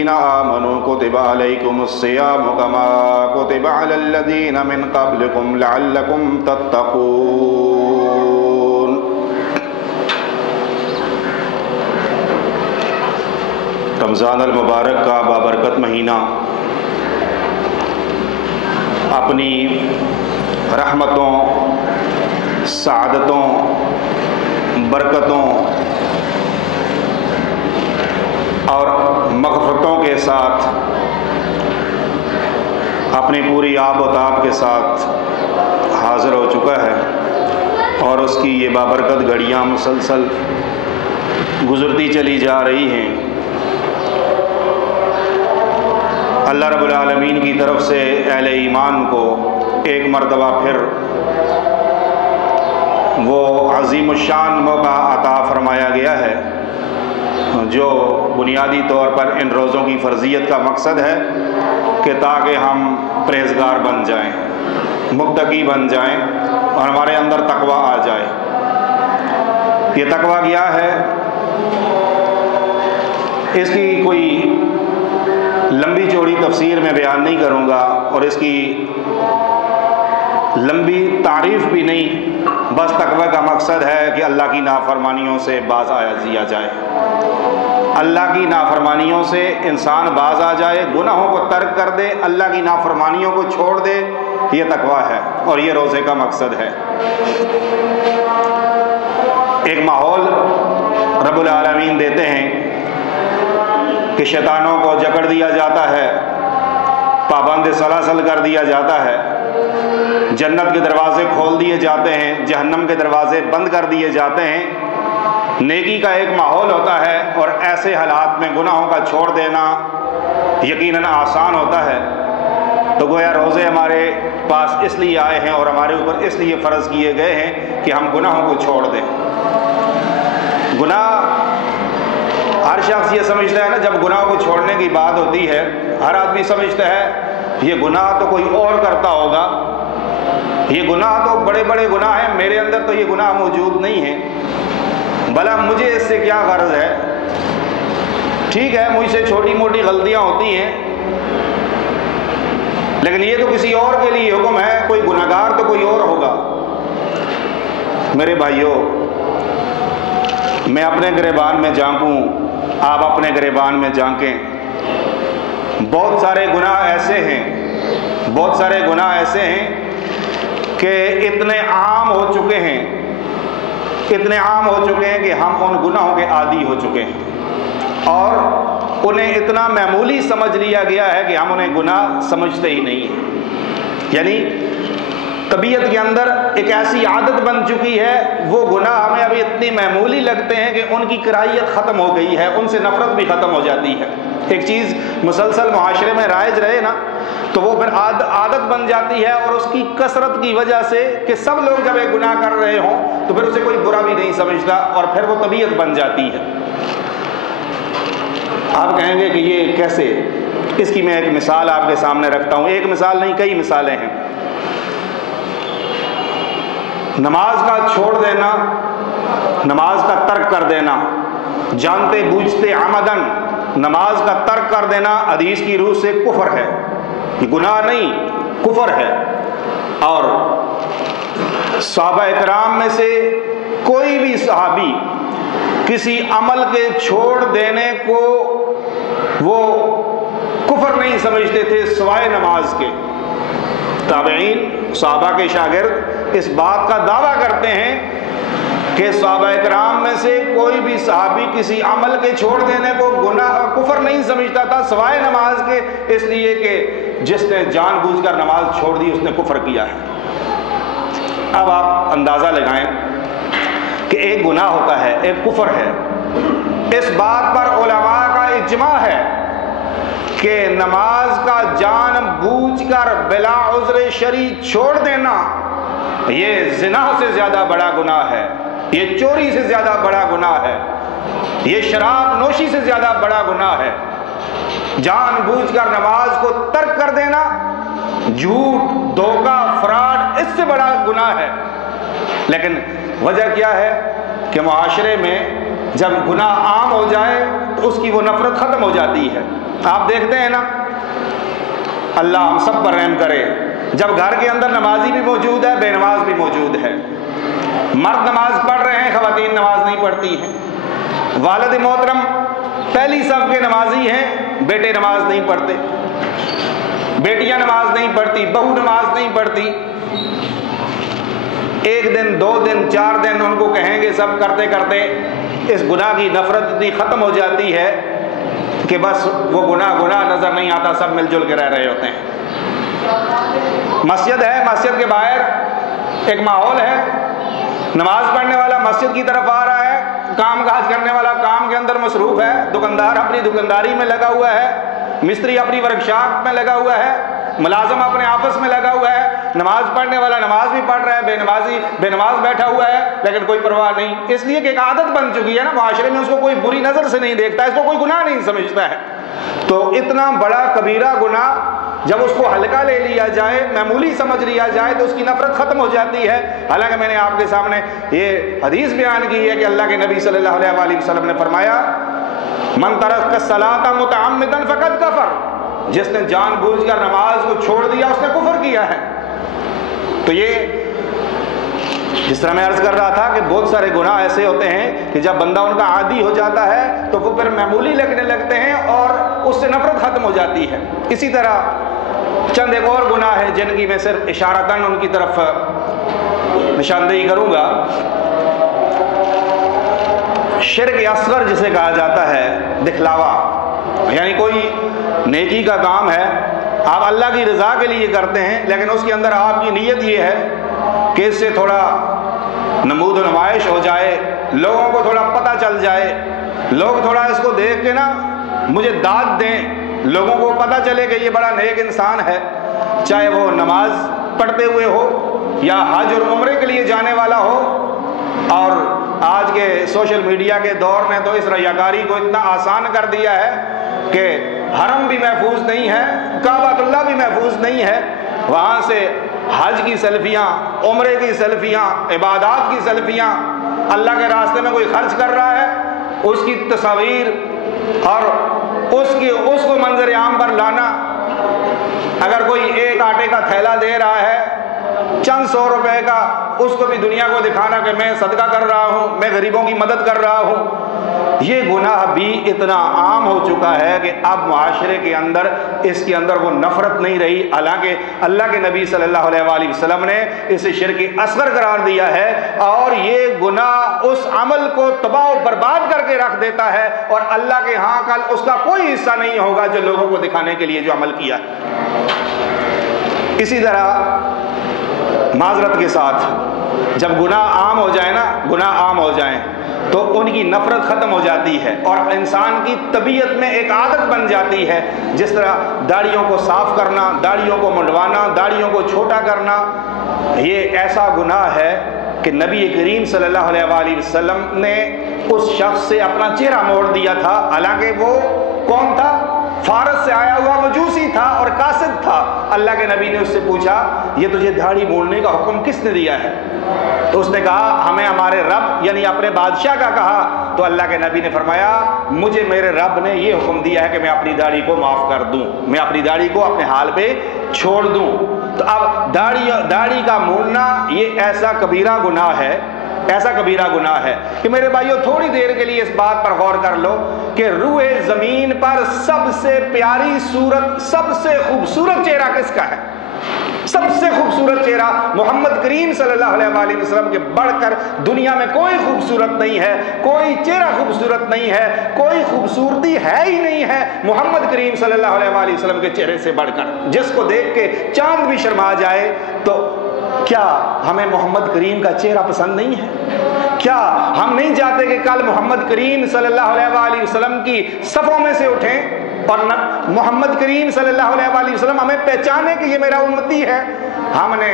الذین آمنوا کتب علیکم الصیام کما کتب علی الذین من قبلکم لعلکم تتقون۔ رمضان المبارک کا بابرکت مہینہ اپنی رحمتوں، سعادتوں، برکتوں اور مغفرتوں کے ساتھ، اپنی پوری آب و تاب کے ساتھ حاضر ہو چکا ہے، اور اس کی یہ بابرکت گھڑیاں مسلسل گزرتی چلی جا رہی ہیں۔ اللہ رب العالمین کی طرف سے اہل ایمان کو ایک مرتبہ پھر وہ عظیم الشان موقع عطا فرمایا گیا ہے جو بنیادی طور پر ان روزوں کی فرضیت کا مقصد ہے کہ تاکہ ہم پرہیزگار بن جائیں، متقی بن جائیں اور ہمارے اندر تقویٰ آ جائے۔ یہ تقویٰ کیا ہے، اس کی کوئی لمبی چوڑی تفسیر میں بیان نہیں کروں گا اور اس کی لمبی تعریف بھی نہیں، بس تقویٰ کا مقصد ہے کہ اللہ کی نافرمانیوں سے باز آیا جائے، اللہ کی نافرمانیوں سے انسان باز آ جائے، گناہوں کو ترک کر دے، اللہ کی نافرمانیوں کو چھوڑ دے، یہ تقویٰ ہے اور یہ روزے کا مقصد ہے۔ ایک ماحول رب العالمین دیتے ہیں کہ شیطانوں کو جکڑ دیا جاتا ہے، پابند سلاسل کر دیا جاتا ہے، جنت کے دروازے کھول دیے جاتے ہیں، جہنم کے دروازے بند کر دیے جاتے ہیں۔ نیکی کا ایک ماحول ہوتا ہے اور ایسے حالات میں گناہوں کا چھوڑ دینا یقیناً آسان ہوتا ہے۔ تو گویا روزے ہمارے پاس اس لیے آئے ہیں اور ہمارے اوپر اس لیے فرض کیے گئے ہیں کہ ہم گناہوں کو چھوڑ دیں۔ گناہ ہر شخص یہ سمجھتا ہے نا، جب گناہوں کو چھوڑنے کی بات ہوتی ہے ہر آدمی سمجھتا ہے یہ گناہ تو کوئی اور کرتا ہوگا، یہ گناہ تو بڑے بڑے گناہ ہیں، میرے اندر تو یہ گناہ موجود نہیں ہے، بھلا مجھے اس سے کیا غرض ہے؟ ٹھیک ہے مجھ سے چھوٹی موٹی غلطیاں ہوتی ہیں، لیکن یہ تو کسی اور کے لیے حکم ہے، کوئی گناہگار تو کوئی اور ہوگا۔ میرے بھائیوں، میں اپنے گریبان میں جھانکوں، آپ اپنے گریبان میں جھانکیں۔ بہت سارے گناہ ایسے ہیں کہ اتنے عام ہو چکے ہیں کہ ہم ان گناہوں کے عادی ہو چکے ہیں اور انہیں اتنا معمولی سمجھ لیا گیا ہے کہ ہم انہیں گناہ سمجھتے ہی نہیں ہیں۔ یعنی طبیعت کے اندر ایک ایسی عادت بن چکی ہے، وہ گناہ ہمیں ابھی اتنی معمولی لگتے ہیں کہ ان کی کراہیت ختم ہو گئی ہے، ان سے نفرت بھی ختم ہو جاتی ہے۔ ایک چیز مسلسل معاشرے میں رائج رہے نا تو وہ پھر عادت بن جاتی ہے، اور اس کی کثرت کی وجہ سے کہ سب لوگ جب ایک گناہ کر رہے ہوں تو پھر اسے کوئی برا بھی نہیں سمجھتا اور پھر وہ طبیعت بن جاتی ہے۔ آپ کہیں گے کہ یہ کیسے؟ اس کی میں ایک مثال آپ کے سامنے رکھتا ہوں، ایک مثال نہیں کئی مثالیں ہیں۔ نماز کا چھوڑ دینا، نماز کا ترک کر دینا، جانتے بوجھتے عمدن نماز کا ترک کر دینا حدیث کی روح سے کفر ہے، یہ گناہ نہیں کفر ہے۔ اور صحابہ اکرام میں سے کوئی بھی صحابی کسی عمل کے چھوڑ دینے کو وہ کفر نہیں سمجھتے تھے سوائے نماز کے۔ تابعین، صحابہ کے شاگرد اس بات کا دعویٰ کرتے ہیں کہ صحابہ اکرام میں سے کوئی بھی صحابی کسی عمل کے چھوڑ دینے کو گناہ کفر نہیں سمجھتا تھا سوائے نماز کے، اس لیے کہ جس نے جان بوجھ کر نماز چھوڑ دی اس نے کفر کیا ہے۔ اب آپ اندازہ لگائیں کہ ایک گناہ ہوتا ہے، ایک کفر ہے۔ اس بات پر علماء کا اجماع ہے کہ نماز کا جان بوجھ کر بلا عذر شرعی چھوڑ دینا یہ زنا سے زیادہ بڑا گناہ ہے، یہ چوری سے زیادہ بڑا گناہ ہے، یہ شراب نوشی سے زیادہ بڑا گناہ ہے۔ جان بوجھ کر نماز کو ترک کر دینا، جھوٹ، دھوکہ، فراڈ، اس سے بڑا گناہ ہے۔ لیکن وجہ کیا ہے کہ معاشرے میں جب گناہ عام ہو جائے تو اس کی وہ نفرت ختم ہو جاتی ہے۔ آپ دیکھتے ہیں نا، اللہ ہم سب پر رحم کرے، جب گھر کے اندر نمازی بھی موجود ہے، بے نماز بھی موجود ہے، مرد نماز پڑھ رہے ہیں، خواتین نماز نہیں پڑھتی ہیں، والد محترم پہلی صف کے نمازی ہیں، بیٹے نماز نہیں پڑھتے، بیٹیاں نماز نہیں پڑھتی، بہو نماز نہیں پڑھتی، ایک دن 2 دن 4 دن ان کو کہیں گے، سب کرتے کرتے اس گناہ کی نفرت اتنی ختم ہو جاتی ہے کہ بس وہ گناہ نظر نہیں آتا، سب مل جل کے رہ رہے ہوتے ہیں۔ مسجد ہے، مسجد کے باہر ایک ماحول ہے، نماز پڑھنے والا مسجد کی طرف آ رہا ہے، کام کاج کرنے والا کام کے اندر مصروف ہے، دکاندار اپنی دکانداری میں لگا ہوا ہے، مستری اپنی ورکشاپ میں لگا ہوا ہے، ملازم اپنے آفس میں لگا ہوا ہے، نماز پڑھنے والا نماز بھی پڑھ رہا ہے، بے نماز بیٹھا ہوا ہے، لیکن کوئی پرواہ نہیں، اس لیے کہ ایک عادت بن چکی ہے نا، معاشرے میں اس کو کوئی بری نظر سے نہیں دیکھتا، اس کو کوئی گناہ نہیں سمجھتا ہے۔ تو اتنا بڑا کبیرہ گناہ جب اس کو ہلکا لے لیا جائے، معمولی سمجھ لیا جائے، تو اس کی نفرت ختم ہو جاتی ہے۔ حالانکہ میں نے آپ کے سامنے یہ حدیث بیان کی ہے کہ اللہ کے نبی صلی اللہ علیہ وآلہ وسلم نے فرمایا، من ترک الصلاۃ متعمدا فقد کفر، جس نے جان بوجھ کر نماز کو چھوڑ دیا اس نے کفر کیا ہے۔ تو یہ جس طرح میں عرض کر رہا تھا کہ بہت سارے گناہ ایسے ہوتے ہیں کہ جب بندہ ان کا عادی ہو جاتا ہے تو وہ پھر معمولی لگنے لگتے ہیں اور اس سے نفرت ختم ہو جاتی ہے۔ اسی طرح چند ایک اور گناہ ہیں جن کی میں صرف اشارتاً ان کی طرف نشاندہی کروں گا۔ شرک اصغر جسے کہا جاتا ہے، دکھلاوا، یعنی کوئی نیکی کا کام ہے، آپ اللہ کی رضا کے لیے کرتے ہیں، لیکن اس کے اندر آپ کی نیت یہ ہے کہ اس سے تھوڑا نمود و نمائش ہو جائے، لوگوں کو تھوڑا پتہ چل جائے، لوگ تھوڑا اس کو دیکھ کے نا مجھے داد دیں، لوگوں کو پتہ چلے کہ یہ بڑا نیک انسان ہے، چاہے وہ نماز پڑھتے ہوئے ہو یا حج اور عمرے کے لیے جانے والا ہو۔ اور آج کے سوشل میڈیا کے دور میں تو اس ریاکاری کو اتنا آسان کر دیا ہے کہ حرم بھی محفوظ نہیں ہے، کعبۃ اللہ بھی محفوظ نہیں ہے، وہاں سے حج کی سیلفیاں، عمرے کی سیلفیاں، عبادات کی سیلفیاں، اللہ کے راستے میں کوئی خرچ کر رہا ہے اس کی تصاویر اور اس کو منظر عام پر لانا، اگر کوئی ایک آٹے کا تھیلا دے رہا ہے چند 100 روپے کا، اس کو بھی دنیا کو دکھانا کہ میں صدقہ کر رہا ہوں، میں غریبوں کی مدد کر رہا ہوں۔ یہ گناہ بھی اتنا عام ہو چکا ہے کہ اب معاشرے کے اندر اس کے اندر وہ نفرت نہیں رہی، حالانکہ اللہ کے نبی صلی اللہ علیہ وآلہ وسلم نے اسے شرک اصغر قرار دیا ہے، اور یہ گناہ اس عمل کو تباہ و برباد کر کے رکھ دیتا ہے، اور اللہ کے ہاں کل اس کا کوئی حصہ نہیں ہوگا جو لوگوں کو دکھانے کے لیے جو عمل کیا ہے۔ اسی طرح معذرت کے ساتھ جب گناہ عام ہو جائے نا، گناہ عام ہو جائیں تو ان کی نفرت ختم ہو جاتی ہے اور انسان کی طبیعت میں ایک عادت بن جاتی ہے، جس طرح داڑھیوں کو صاف کرنا، داڑھیوں کو منڈوانا، داڑھیوں کو چھوٹا کرنا، یہ ایسا گناہ ہے کہ نبی کریم صلی اللہ علیہ وآلہ وسلم نے اس شخص سے اپنا چہرہ موڑ دیا تھا، حالانکہ وہ کون تھا؟ فارس سے آیا ہوا مجوسی تھا اور قاصد تھا۔ اللہ کے نبی نے اس سے پوچھا یہ تجھے داڑھی موڑنے کا حکم کس نے دیا ہے؟ تو اس نے کہا ہمیں ہمارے رب یعنی اپنے بادشاہ کا کہا۔ تو اللہ کے نبی نے فرمایا مجھے میرے رب نے یہ حکم دیا ہے کہ میں اپنی داڑھی کو معاف کر دوں، میں اپنی داڑھی کو اپنے حال پہ چھوڑ دوں۔ تو اب داڑھی کا موڑنا یہ ایسا کبیرہ گناہ ہے، ایسا کبیرہ گناہ ہے کہ میرے بھائیو تھوڑی دیر کے لیے اس بات پر غور کر لو کہ روئے زمین پر سب سے پیاری صورت، سب سے خوبصورت چہرہ کس کا ہے؟ سب سے خوبصورت چہرہ محمد کریم صلی اللہ علیہ وآلہ وسلم کے بڑھ کر دنیا میں کوئی خوبصورت نہیں ہے، کوئی چہرہ خوبصورت نہیں ہے، کوئی خوبصورتی ہے ہی نہیں ہے محمد کریم صلی اللہ علیہ وآلہ وسلم کے چہرے سے بڑھ کر، جس کو دیکھ کے چاند بھی شرما جائے۔ تو کیا ہمیں محمد کریم کا چہرہ پسند نہیں ہے؟ کیا ہم نہیں چاہتے کہ کل محمد کریم صلی اللہ علیہ وآلہ وسلم کی صفوں میں سے اٹھیں اور محمد کریم صلی اللہ علیہ وآلہ وسلم ہمیں پہچانے کہ یہ میرا امتی ہے؟ ہم نے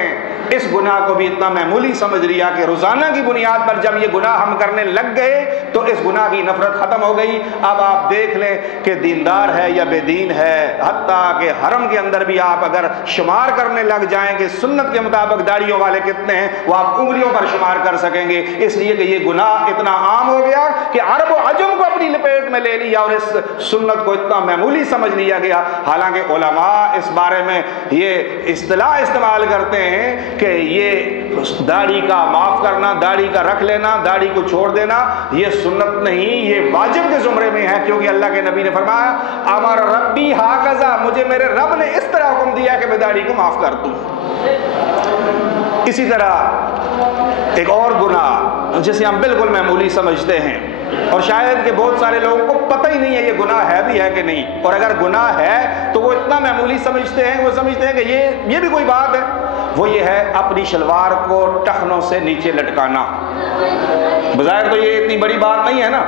اس گناہ کو بھی اتنا معمولی سمجھ لیا کہ روزانہ کی بنیاد پر جب یہ گناہ ہم کرنے لگ گئے تو اس گناہ کی نفرت ختم ہو گئی۔ اب آپ دیکھ لیں کہ دیندار ہے یا بے دین ہے، حتیٰ کہ حرم کے اندر بھی آپ اگر شمار کرنے لگ جائیں کہ سنت کے مطابق داڑھیوں والے کتنے ہیں، وہ آپ انگلیوں پر شمار کر سکیں گے، اس لیے کہ یہ گناہ اتنا عام ہو گیا کہ عرب و عجم کو اپنی لپیٹ میں لے لیا اور اس سنت کو اتنا معمولی سمجھ لیا گیا۔ حالانکہ علماء اس بارے میں یہ اصطلاح استعمال کرتے ہیں کہ یہ داڑھی کا معاف کرنا، داڑھی کا رکھ لینا، داڑھی کو چھوڑ دینا یہ سنت نہیں، یہ واجب کے زمرے میں ہے، کیونکہ اللہ کے نبی نے فرمایا امر ربی ہاکذا، مجھے میرے رب نے اس طرح حکم دیا کہ میں داڑھی کو معاف کر دوں۔ اسی طرح ایک اور گناہ جسے ہم بالکل معمولی سمجھتے ہیں اور شاید کہ بہت سارے لوگوں کو پتہ ہی نہیں ہے یہ گناہ ہے بھی ہے کہ نہیں، اور اگر گناہ ہے تو وہ اتنا معمولی سمجھتے ہیں، وہ سمجھتے ہیں کہ یہ بھی کوئی بات ہے، وہ یہ ہے اپنی شلوار کو ٹخنوں سے نیچے لٹکانا۔ بظاہر تو یہ اتنی بڑی بات نہیں ہے نا،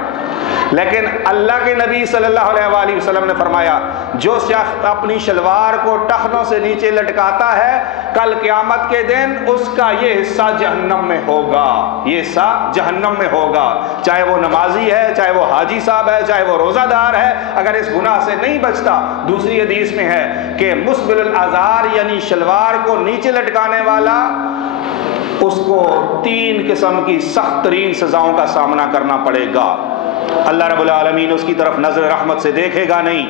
لیکن اللہ کے نبی صلی اللہ علیہ وآلہ وسلم نے فرمایا جو شخص اپنی شلوار کو ٹخنوں سے نیچے لٹکاتا ہے کل قیامت کے دن اس کا یہ حصہ جہنم میں ہوگا، یہ حصہ جہنم میں ہوگا، چاہے وہ نمازی ہے، چاہے وہ حاجی صاحب ہے، چاہے وہ روزہ دار ہے، اگر اس گناہ سے نہیں بچتا۔ دوسری حدیث میں ہے کہ مسبل الازار یعنی شلوار کو نیچے لٹکانے والا اس کو 3 قسم کی سخت ترین سزاؤں کا سامنا کرنا پڑے گا۔ اللہ رب العالمین اس کی طرف نظر رحمت سے دیکھے گا نہیں،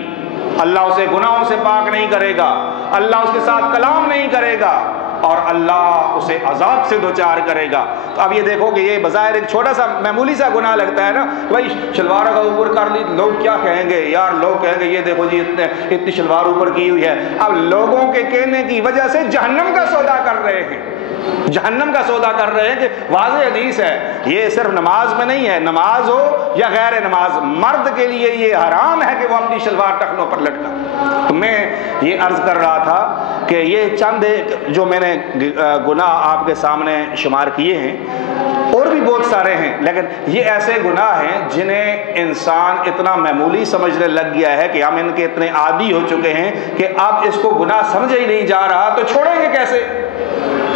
اللہ اسے گناہوں سے پاک نہیں کرے گا، اللہ اس کے ساتھ کلام نہیں کرے گا، اور اللہ اسے عذاب سے دوچار کرے گا۔ تو اب یہ دیکھو کہ یہ بظاہر ایک چھوٹا سا معمولی سا گناہ لگتا ہے نا، بھائی شلوار کا اوپر کر لی، لوگ کیا کہیں گے یار، لوگ کہیں گے یہ دیکھو جی اتنی شلوار اوپر کی ہوئی ہے۔ اب لوگوں کے کہنے کی وجہ سے جہنم کا سودا کر رہے ہیں، جہنم کا سودا کر رہے ہیں کہ واضح حدیث ہے، یہ صرف نماز میں نہیں ہے، نماز ہو یا غیر نماز، مرد کے لیے یہ حرام ہے کہ وہ اپنی شلوار ٹخنوں پر لٹکا۔ تو میں یہ عرض کر رہا تھا کہ یہ چند جو میں نے گناہ آپ کے سامنے شمار کیے ہیں، اور بھی بہت سارے ہیں، لیکن یہ ایسے گناہ ہیں جنہیں انسان اتنا معمولی سمجھنے لگ گیا ہے کہ ہم ان کے اتنے عادی ہو چکے ہیں کہ اب اس کو گناہ سمجھا ہی نہیں جا رہا، تو چھوڑیں گے کیسے؟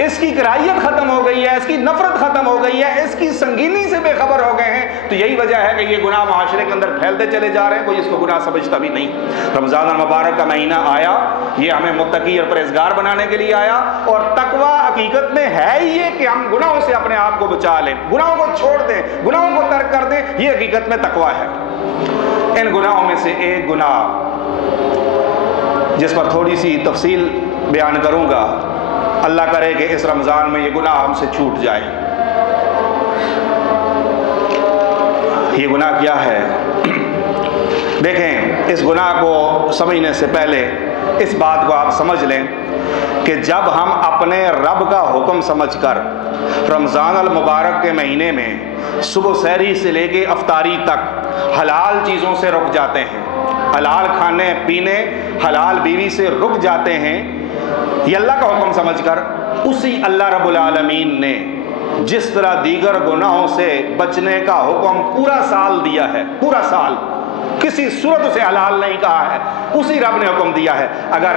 اس کی کراہیت ختم ہو گئی ہے، اس کی نفرت ختم ہو گئی ہے، اس کی سنگینی سے بے خبر ہو گئے ہیں۔ تو یہی وجہ ہے کہ یہ گناہ معاشرے کے اندر پھیلتے چلے جا رہے ہیں، کوئی اس کو گناہ سمجھتا بھی نہیں۔ رمضان المبارک کا مہینہ آیا، یہ ہمیں متقی اور پرہیزگار بنانے کے لیے آیا، اور تقویٰ حقیقت میں ہے یہ کہ ہم گناہوں سے اپنے آپ کو بچا لیں، گناہوں کو چھوڑ دیں، گناہوں کو ترک کر دیں، یہ حقیقت میں تقویٰ ہے۔ ان گناہوں میں سے ایک گناہ جس پر تھوڑی سی تفصیل بیان کروں گا، اللہ کرے کہ اس رمضان میں یہ گناہ ہم سے چھوٹ جائے۔ یہ گناہ کیا ہے؟ دیکھیں، اس گناہ کو سمجھنے سے پہلے اس بات کو آپ سمجھ لیں کہ جب ہم اپنے رب کا حکم سمجھ کر رمضان المبارک کے مہینے میں صبح سحری سے لے کے افطاری تک حلال چیزوں سے رک جاتے ہیں، حلال کھانے پینے، حلال بیوی سے رک جاتے ہیں، یہ اللہ کا حکم سمجھ کر، اسی اللہ رب العالمین نے جس طرح دیگر گناہوں سے بچنے کا حکم پورا سال دیا ہے، پورا سال کسی صورت اسے حلال نہیں کہا ہے، اسی رب نے حکم دیا ہے۔ اگر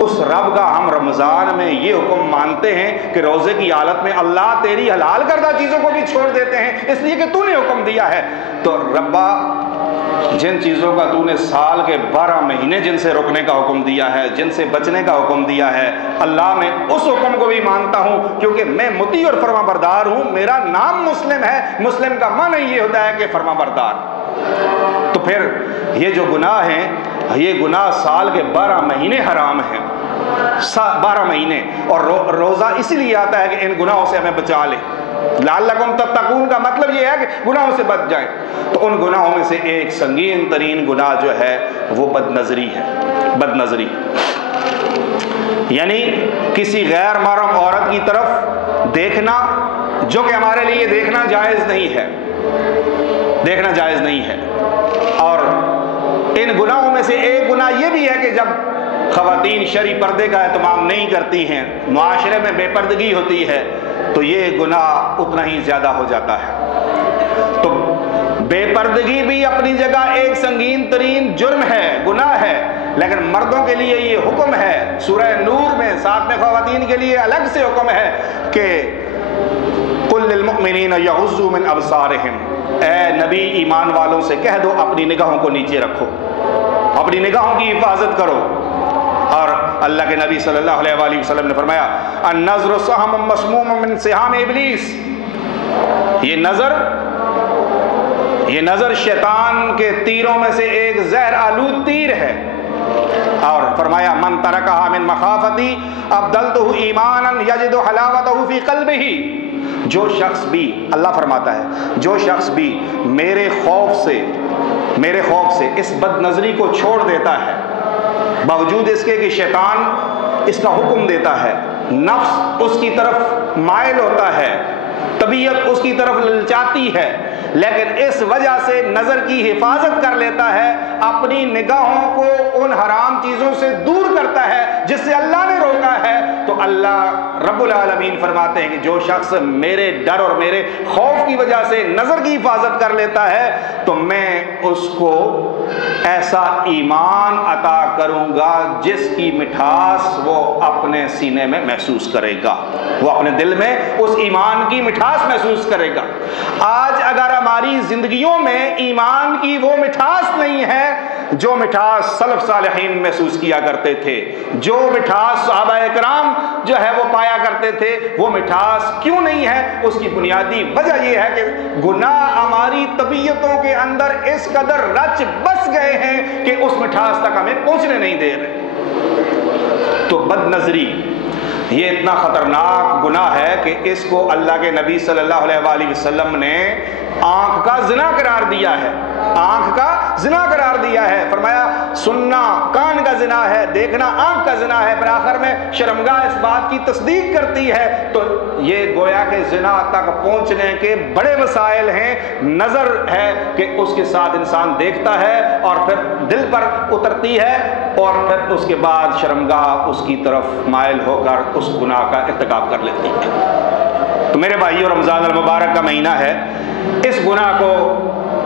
اس رب کا ہم رمضان میں یہ حکم مانتے ہیں کہ روزے کی حالت میں اللہ تیری حلال کردہ چیزوں کو بھی چھوڑ دیتے ہیں اس لیے کہ تو نے حکم دیا ہے، تو ربا جن چیزوں کا تو نے سال کے 12 مہینے جن سے رکنے کا حکم دیا ہے، جن سے بچنے کا حکم دیا ہے، اللہ میں اس حکم کو بھی مانتا ہوں کیونکہ میں مطیع اور فرما بردار ہوں، میرا نام مسلم ہے، مسلم کا معنی یہ ہوتا ہے کہ فرما بردار۔ تو پھر یہ جو گناہ ہیں، یہ گناہ سال کے 12 مہینے حرام ہیں، 12 مہینے، اور روزہ اسی لیے آتا ہے کہ ان گناہوں سے ہمیں بچا لے۔ لعلکم تتقون کا مطلب یہ ہے کہ گناہوں سے بچ جائیں۔ تو ان گناہوں میں سے ایک سنگین ترین گناہ جو ہے وہ بد نظری ہے، بد نظری، یعنی کسی غیر محرم عورت کی طرف دیکھنا جو کہ ہمارے لیے دیکھنا جائز نہیں ہے، دیکھنا جائز نہیں ہے۔ اور ان گناہوں میں سے ایک گناہ یہ بھی ہے کہ جب خواتین شرعی پردے کا اہتمام نہیں کرتی ہیں، معاشرے میں بے پردگی ہوتی ہے، تو یہ گناہ اتنا ہی زیادہ ہو جاتا ہے۔ تو بے پردگی بھی اپنی جگہ ایک سنگین ترین جرم ہے، گناہ ہے، لیکن مردوں کے لیے یہ حکم ہے سورہ نور میں، ساتھ میں خواتین کے لیے الگ سے حکم ہے کہ قل للمؤمنین یغضوا من ابصارہم، اے نبی ایمان والوں سے کہہ دو اپنی نگاہوں کو نیچے رکھو، اپنی نگاہوں کی حفاظت کرو۔ اور اللہ کے نبی صلی اللہ علیہ وآلہ وسلم نے فرمایا النظر سہم مسموم من سہام ابلیس، یہ نظر شیطان کے تیروں میں سے ایک زہر آلود تیر ہے۔ اور فرمایا من ترکہا من مخافتی ابدلتہ ایمانا یجد حلاوتہ فی قلبہ، جو شخص بھی، اللہ فرماتا ہے جو شخص بھی میرے خوف سے اس بد نظری کو چھوڑ دیتا ہے، باوجود اس کے کہ شیطان اس کا حکم دیتا ہے، نفس اس کی طرف مائل ہوتا ہے، طبیعت اس کی طرف للچاتی ہے، لیکن اس وجہ سے نظر کی حفاظت کر لیتا ہے، اپنی نگاہوں کو ان حرام چیزوں سے دور کرتا ہے جس سے اللہ نے روکا ہے، تو اللہ رب العالمین فرماتے ہیں کہ جو شخص میرے ڈر اور میرے خوف کی وجہ سے نظر کی حفاظت کر لیتا ہے تو میں اس کو ایسا ایمان عطا کروں گا جس کی مٹھاس وہ اپنے سینے میں محسوس کرے گا، وہ اپنے دل میں اس ایمان کی مٹھاس محسوس کرے گا۔ آج اگر ہماری زندگیوں میں ایمان کی وہ مٹھاس نہیں ہے جو مٹھاس سلف صالحین محسوس کیا کرتے تھے، جو مٹھاس صحابہ کرام جو ہے وہ پایا کرتے تھے، وہ مٹھاس کیوں نہیں ہے؟ اس کی بنیادی وجہ یہ ہے کہ گناہ ہماری طبیعتوں کے اندر اس قدر رچ بس گئے ہیں کہ اس مٹھاس تک ہمیں پہنچنے نہیں دے رہے۔ تو بد نظری یہ اتنا خطرناک گناہ ہے کہ اس کو اللہ کے نبی صلی اللہ علیہ وآلہ وسلم نے آنکھ کا زنا قرار دیا ہے، آنکھ کا زنا قرار دیا ہے۔ فرمایا سننا کان کا زنا ہے، دیکھنا آنکھ کا زنا ہے، بالآخر میں شرمگاہ اس بات کی تصدیق کرتی ہے۔ تو یہ گویا کہ زنا تک پہنچنے کے بڑے وسائل ہیں، نظر ہے کہ اس کے ساتھ انسان دیکھتا ہے اور پھر دل پر اترتی ہے اور پھر اس کے بعد شرمگاہ اس کی طرف مائل ہو کر اس گناہ کا ارتکاب کر لیتی ہے۔ تو میرے بھائیو، رمضان المبارک کا مہینہ ہے، اس گناہ کو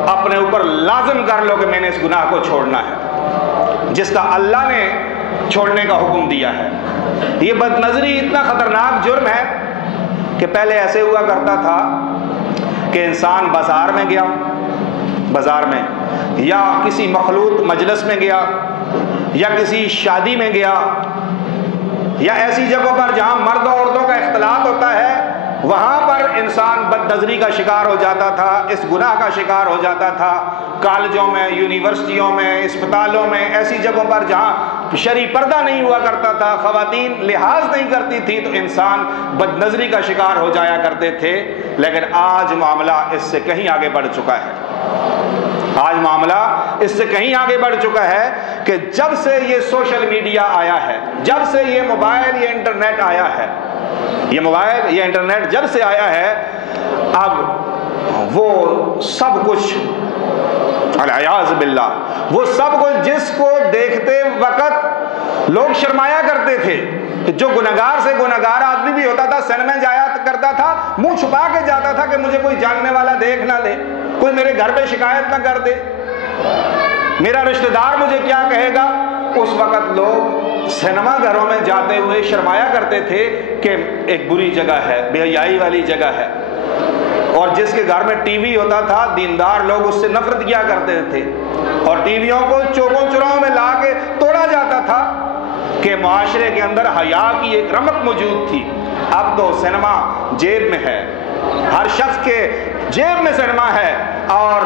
اپنے اوپر لازم کر لو کہ میں نے اس گناہ کو چھوڑنا ہے جس کا اللہ نے چھوڑنے کا حکم دیا ہے۔ یہ بد نظری اتنا خطرناک جرم ہے کہ پہلے ایسے ہوا کرتا تھا کہ انسان بازار میں گیا، بازار میں یا کسی مخلوط مجلس میں گیا یا کسی شادی میں گیا یا ایسی جگہوں پر جہاں مرد و عورتوں کا اختلاط ہوتا ہے، وہاں پر انسان بد نظری کا شکار ہو جاتا تھا، اس گناہ کا شکار ہو جاتا تھا۔ کالجوں میں، یونیورسٹیوں میں، اسپتالوں میں، ایسی جگہوں پر جہاں شرعی پردہ نہیں ہوا کرتا تھا، خواتین لحاظ نہیں کرتی تھی، تو انسان بد نظری کا شکار ہو جایا کرتے تھے۔ لیکن آج معاملہ اس سے کہیں آگے بڑھ چکا ہے، آج معاملہ اس سے کہیں آگے بڑھ چکا ہے کہ جب سے یہ سوشل میڈیا آیا ہے، جب سے یہ موبائل، یہ انٹرنیٹ آیا ہے، یہ موبائل، یہ انٹرنیٹ جب سے آیا ہے، اب وہ سب کچھ العیاذ باللہ، وہ سب کچھ جس کو دیکھتے وقت لوگ شرمایا کرتے تھے، جو گنہگار سے گنہگار آدمی بھی ہوتا تھا سینما جایا کرتا تھا، منہ چھپا کے جاتا تھا کہ مجھے کوئی جاننے والا دیکھ نہ لے، کوئی میرے گھر پہ شکایت نہ کر دے، میرا رشتہ دار مجھے کیا کہے گا۔ اس وقت لوگ سینما گھروں میں جاتے ہوئے شرمایا کرتے تھے کہ ایک بری جگہ ہے، بے حیائی والی جگہ ہے، اور جس کے گھر میں ٹی وی ہوتا تھا دیندار لوگ اس سے نفرت کیا کرتے تھے اور ٹی ویوں کو چوکوں چوراہوں میں لا کے توڑا جاتا تھا کہ معاشرے کے اندر حیا کی ایک رمق موجود تھی۔ اب تو سینما جیب میں ہے، ہر شخص کے جیب میں سینما ہے اور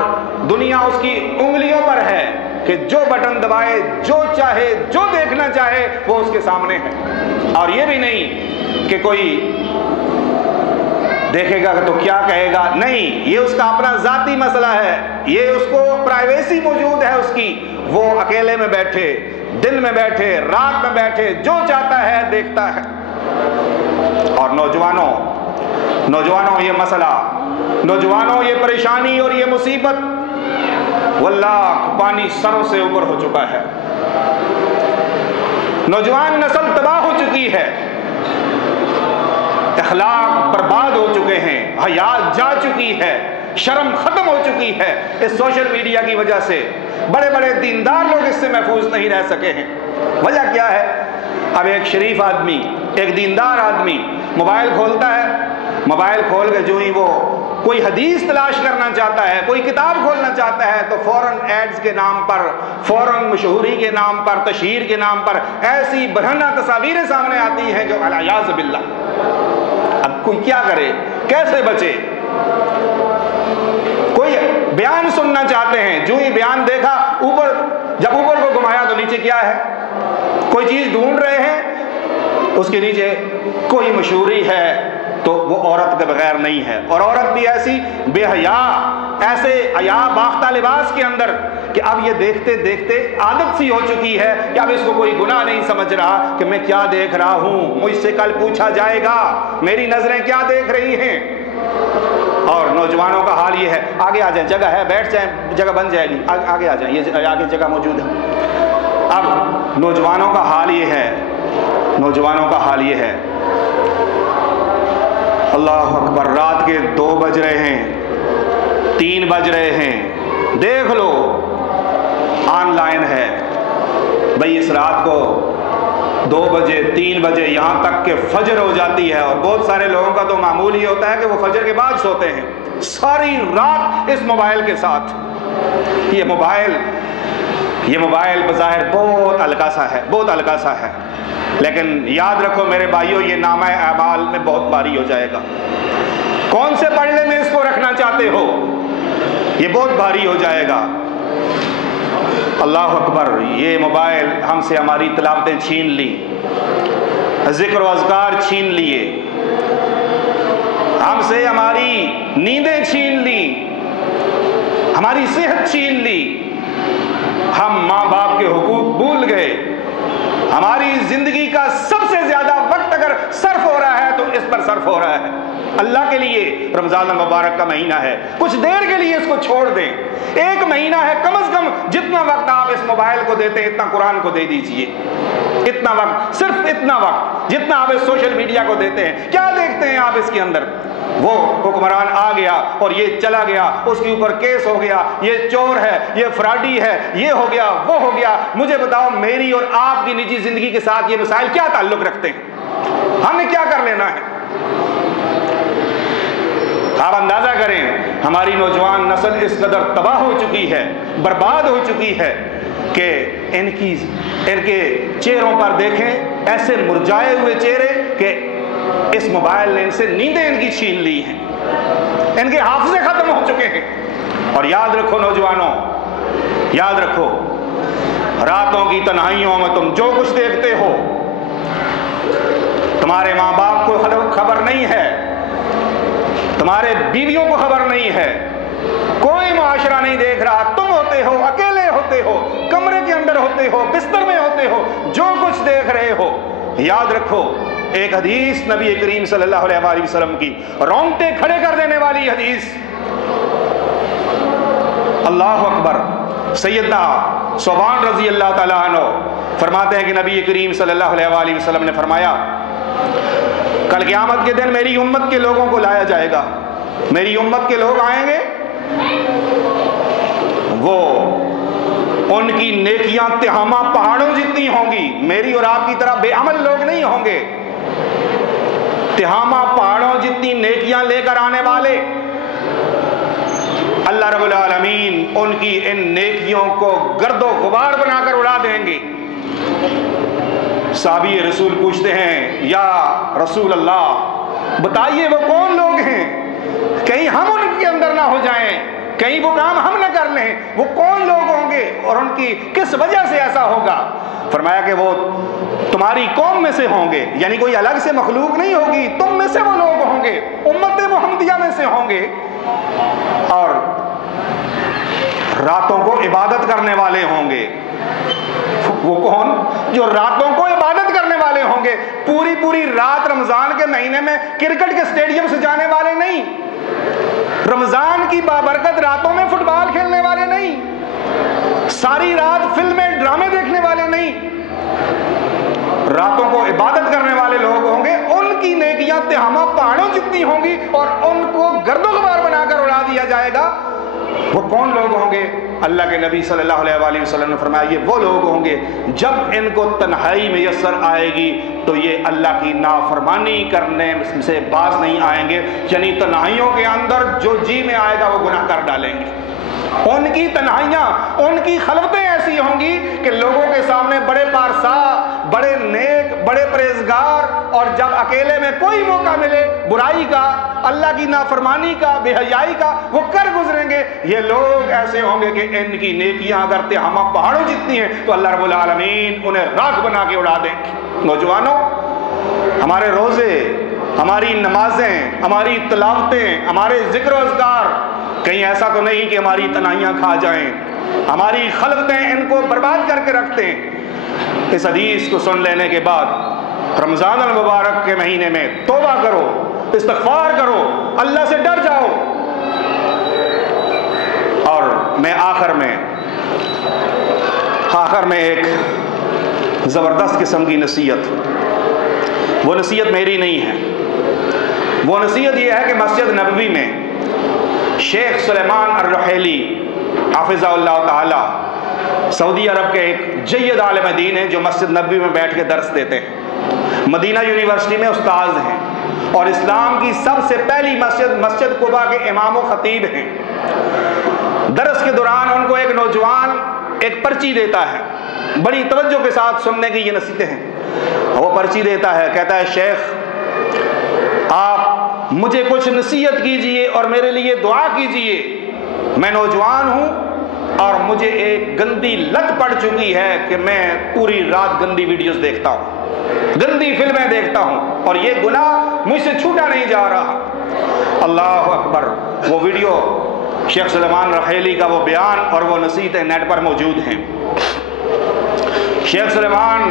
دنیا اس کی انگلیوں پر ہے کہ جو بٹن دبائے، جو چاہے، جو دیکھنا چاہے وہ اس کے سامنے ہے، اور یہ بھی نہیں کہ کوئی دیکھے گا تو کیا کہے گا، نہیں، یہ اس کا اپنا ذاتی مسئلہ ہے، یہ اس کو پرائیویسی موجود ہے اس کی، وہ اکیلے میں بیٹھے، دن میں بیٹھے، رات میں بیٹھے، جو چاہتا ہے دیکھتا ہے۔ اور نوجوانوں یہ مسئلہ، نوجوانوں یہ پریشانی اور یہ مصیبت واللہ پانی سروں سے اوپر ہو چکا ہے۔ نوجوان نسل تباہ ہو چکی ہے، اخلاق برباد ہو چکے ہیں، حیا جا چکی ہے، شرم ختم ہو چکی ہے اس سوشل میڈیا کی وجہ سے. بڑے بڑے دیندار لوگ اس سے محفوظ نہیں رہ سکے ہیں. وجہ کیا ہے؟ اب ایک شریف آدمی، ایک دیندار آدمی موبائل کھولتا ہے، موبائل کھول کے جو ہی وہ کوئی حدیث تلاش کرنا چاہتا ہے، کوئی کتاب کھولنا چاہتا ہے، تو فوراً ایڈز کے نام پر، فوراً مشہوری کے نام پر، تشہیر کے نام پر ایسی برہنہ تصاویریں سامنے آتی ہیں جو العیاذ باللہ. اب کوئی کیا کرے، کیسے بچے؟ کوئی بیان سننا چاہتے ہیں، جو ہی بیان دیکھا اوپر، جب اوپر کو گھمایا تو نیچے کیا ہے؟ کوئی چیز ڈھونڈ رہے ہیں، اس کے نیچے کوئی مشہوری ہے تو وہ عورت کے بغیر نہیں ہے. اور عورت بھی ایسی بے حیا، ایسے حیا باختہ لباس کے اندر کہ اب یہ دیکھتے دیکھتے عادت سی ہو چکی ہے کہ اب اس کو کوئی گناہ نہیں سمجھ رہا کہ میں کیا دیکھ رہا ہوں، مجھ سے کل پوچھا جائے گا میری نظریں کیا دیکھ رہی ہیں. اور نوجوانوں کا حال یہ ہے، آگے آ جائیں، جگہ ہے، بیٹھ جائیں، جگہ بن جائے گی، آگے آ جائیں، یہ آگے جگہ موجود ہے. اب نوجوانوں کا حال یہ ہے، نوجوانوں کا حال یہ ہے، اللہ اکبر، رات کے 2 بج رہے ہیں، 3 بج رہے ہیں، دیکھ لو آن لائن ہے. بھئی اس رات کو 2 بجے 3 بجے یہاں تک کہ فجر ہو جاتی ہے. اور بہت سارے لوگوں کا تو معمول یہ ہوتا ہے کہ وہ فجر کے بعد سوتے ہیں، ساری رات اس موبائل کے ساتھ. یہ موبائل بظاہر بہت ہلکا سا ہے، بہت ہلکا سا ہے، لیکن یاد رکھو میرے بھائیوں، یہ نامہ اعمال میں بہت بھاری ہو جائے گا. کون سے پڑھنے میں اس کو رکھنا چاہتے ہو؟ یہ بہت بھاری ہو جائے گا. اللہ اکبر، یہ موبائل ہم سے ہماری تلاوتیں چھین لی، ذکر و اذکار چھین لیے، ہم سے ہماری نیندیں چھین لی، ہماری صحت چھین لی، ہم ماں باپ کے حقوق بھول گئے. ہماری زندگی کا سب سے زیادہ وقت اگر صرف ہو رہا ہے تو اس پر صرف ہو رہا ہے. اللہ کے لیے رمضان المبارک کا مہینہ ہے، کچھ دیر کے لیے اس کو چھوڑ دیں. 1 مہینہ ہے، کم از کم جتنا وقت آپ اس موبائل کو دیتے ہیں اتنا قرآن کو دے دیجئے. اتنا وقت، صرف اتنا وقت جتنا آپ اس سوشل میڈیا کو دیتے ہیں. کیا دیکھتے ہیں آپ اس کے اندر؟ وہ حکمران آ گیا اور یہ چلا گیا، اس کے اوپر کیس ہو گیا، یہ چور ہے، یہ فراڈی ہے، یہ ہو گیا، وہ ہو گیا. مجھے بتاؤ میری اور آپ کی نجی زندگی کے ساتھ یہ مسائل کیا تعلق رکھتے ہیں؟ ہم نے کیا کر لینا ہے؟ آپ اندازہ کریں ہماری نوجوان نسل اس قدر تباہ ہو چکی ہے، برباد ہو چکی ہے کہ ان کے چہروں پر دیکھیں ایسے مرجھائے ہوئے چہرے کہ اس موبائل نے ان سے نیندیں ان کی چھین لی ہیں، ان کے حافظے ختم ہو چکے ہیں. اور یاد رکھو نوجوانوں، یاد رکھو، راتوں کی تنہائیوں میں تم جو کچھ دیکھتے ہو، تمہارے ماں باپ کو خبر نہیں ہے، تمہارے بیویوں کو خبر نہیں ہے، کوئی معاشرہ نہیں دیکھ رہا. تم ہوتے ہو، اکیلے ہوتے ہو، کمرے کے اندر ہوتے ہو، بستر میں ہوتے ہو، جو کچھ دیکھ رہے ہو. یاد رکھو ایک حدیث نبی کریم صلی اللہ علیہ وآلہ وسلم کی، رونگٹے کھڑے کر دینے والی حدیث. اللہ اکبر. سیدنا ثوبان رضی اللہ تعالیٰ عنہ فرماتے ہیں کہ نبی کریم صلی اللہ علیہ وآلہ وسلم نے فرمایا، کل قیامت کے دن میری امت کے لوگوں کو لایا جائے گا، میری امت کے لوگ آئیں گے، وہ ان کی نیکیاں تہامہ پہاڑوں جتنی ہوں گی. میری اور آپ کی طرح بے عمل لوگ نہیں ہوں گے، تہامہ پہاڑوں جتنی نیکیاں لے کر آنے والے. اللہ رب العالمین ان کی ان نیکیوں کو گرد و غبار بنا کر اڑا دیں گے. صحابی رسول پوچھتے ہیں، یا رسول اللہ بتائیے وہ کون لوگ ہیں، کہیں ہم ان کے اندر نہ ہو جائیں، کہیں وہ کام ہم نہ کر لیں. وہ کون لوگ ہوں گے اور ان کی کس وجہ سے ایسا ہوگا؟ فرمایا کہ وہ تمہاری قوم میں سے ہوں گے، یعنی کوئی الگ سے مخلوق نہیں ہوگی، تم میں سے وہ لوگ ہوں گے، امت محمدیہ میں سے ہوں گے، اور راتوں کو عبادت کرنے والے ہوں گے. وہ کون؟ جو راتوں کو عبادت کرنے والے ہوں گے. پوری رات رمضان کے مہینے میں کرکٹ کے اسٹیڈیم سے جانے والے نہیں، رمضان کی بابرکت راتوں میں فٹ بال کھیلنے والے نہیں، ساری رات فلمیں ڈرامے دیکھنے والے نہیں، راتوں کو عبادت کرنے والے لوگ ہوں گے. ان کی نیکیاں تہامہ پہاڑوں جتنی ہوں گی اور ان کو گرد و غبار بنا کر اڑا دیا جائے گا۔ وہ کون لوگ ہوں گے؟ اللہ کے نبی صلی اللہ علیہ وسلم نے فرمایا یہ وہ لوگ ہوں گے جب ان کو تنہائی میسر آئے گی تو یہ اللہ کی نافرمانی کرنے سے باز نہیں آئیں گے، یعنی تنہائیوں کے اندر جو جی میں آئے گا وہ گناہ کر ڈالیں گے۔ ان کی تنہائیاں، ان کی خلوتیں ایسی ہوں گی کہ لوگوں کے سامنے بڑے پارسا، بڑے نیک، بڑے پرہیزگار، اور جب اکیلے میں کوئی موقع ملے برائی کا، اللہ کی نافرمانی کا، بے حیائی کا، وہ کر گزریں گے۔ یہ لوگ ایسے ہوں گے کہ ان کی نیکیاں اگر تہامہ پہاڑوں جتنی ہیں تو اللہ رب العالمین انہیں راکھ بنا کے اڑا دیں گے۔ نوجوانوں، ہمارے روزے، ہماری نمازیں، ہماری تلاوتیں، ہمارے ذکر و اذکار کہیں ایسا تو نہیں کہ ہماری تنہائیاں کھا جائیں، ہماری خلوتیں ان کو برباد کر کے رکھتے ہیں۔ اس حدیث کو سن لینے کے بعد رمضان المبارک کے مہینے میں توبہ کرو، استغفار کرو، اللہ سے ڈر جاؤ۔ اور میں آخر میں ایک زبردست قسم کی نصیحت، وہ نصیحت میری نہیں ہے، وہ نصیحت یہ ہے کہ مسجد نبوی میں شیخ سلیمان الرحیلی حافظہ اللہ تعالی سعودی عرب کے ایک جید عالم دین ہیں جو مسجد نبوی میں بیٹھ کے درس دیتے ہیں، مدینہ یونیورسٹی میں استاذ ہیں، اور اسلام کی سب سے پہلی مسجد قباء کے امام و خطیب ہیں۔ درس کے دوران ان کو ایک نوجوان ایک پرچی دیتا ہے، بڑی توجہ کے ساتھ سننے کی یہ نصیحتیں ہیں۔ وہ پرچی دیتا ہے، کہتا ہے شیخ آپ مجھے کچھ نصیحت کیجئے اور میرے لیے دعا کیجئے، میں نوجوان ہوں اور مجھے ایک گندی لت پڑ چکی ہے کہ میں پوری رات گندی ویڈیوز دیکھتا ہوں، گندی فلمیں دیکھتا ہوں، اور یہ گناہ مجھ سے چھوٹا نہیں جا رہا۔ اللہ اکبر! وہ ویڈیو شیخ سلیمان رحیلی کا وہ بیان اور وہ نصیحتیں نیٹ پر موجود ہیں۔ شیخ سلیمان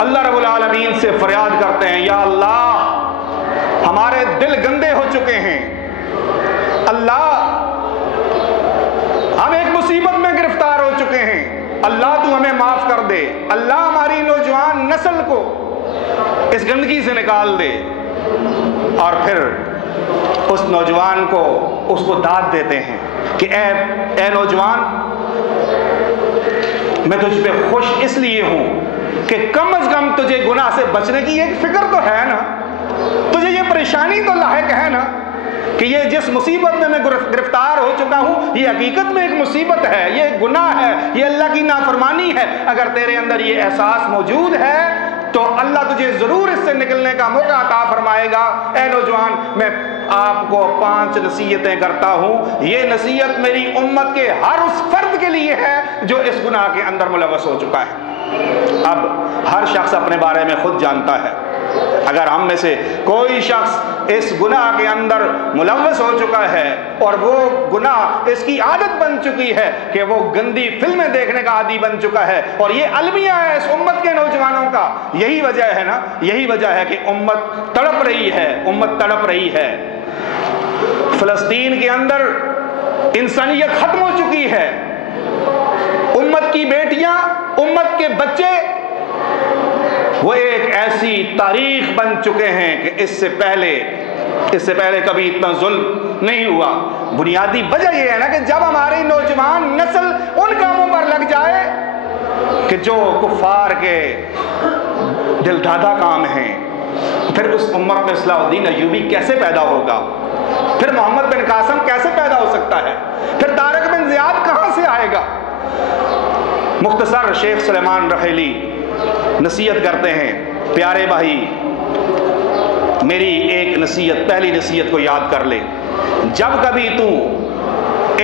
اللہ رب العالمین سے فریاد کرتے ہیں، یا اللہ ہمارے دل گندے ہو چکے ہیں، اللہ ہم ایک مصیبت میں گرفتار ہو چکے ہیں، اللہ تو ہمیں معاف کر دے، اللہ ہماری نوجوان نسل کو اس گندگی سے نکال دے۔ اور پھر اس نوجوان کو اس کو داد دیتے ہیں کہ اے نوجوان، میں تجھ پہ خوش اس لیے ہوں کہ کم از کم تجھے گناہ سے بچنے کی ایک فکر تو ہے نا، تجھے یہ پریشانی تو لاحق ہے نا کہ یہ جس مصیبت میں گرفتار ہو چکا ہوں یہ حقیقت میں ایک مصیبت ہے، یہ گناہ ہے، یہ اللہ کی نافرمانی ہے۔ اگر تیرے اندر یہ احساس موجود ہے تو اللہ تجھے ضرور اس سے نکلنے کا موقع عطا فرمائے گا۔ اے نوجوان، میں آپ کو 5 نصیحتیں کرتا ہوں، یہ نصیحت میری امت کے ہر اس فرد کے لیے ہے جو اس گناہ کے اندر ملوث ہو چکا ہے۔ اب ہر شخص اپنے بارے میں خود جانتا ہے، اگر ہم میں سے کوئی شخص اس گناہ کے اندر ملوث ہو چکا ہے اور وہ گناہ اس کی عادت بن چکی ہے کہ وہ گندی فلمیں دیکھنے کا عادی بن چکا ہے، اور یہ المیہ ہے اس امت کے نوجوانوں کا، یہی وجہ ہے نا، یہی وجہ ہے کہ امت تڑپ رہی ہے، امت تڑپ رہی ہے۔ فلسطین کے اندر انسانیت ختم ہو چکی ہے، امت کی بیٹیاں، امت کے بچے وہ ایک ایسی تاریخ بن چکے ہیں کہ اس سے پہلے کبھی اتنا ظلم نہیں ہوا۔ بنیادی وجہ یہ ہے نا کہ جب ہماری نوجوان نسل ان کاموں پر لگ جائے کہ جو کفار کے دل دادا کام ہیں، پھر اس امت میں صلاح الدین ایوبی کیسے پیدا ہوگا؟ پھر محمد بن قاسم کیسے پیدا ہو سکتا ہے؟ پھر طارق بن زیاد کہاں سے آئے گا؟ مختصر شیخ سلیمان رحیلی نصیحت کرتے ہیں، پیارے بھائی میری ایک نصیحت، پہلی نصیحت کو یاد کر لے، جب کبھی تو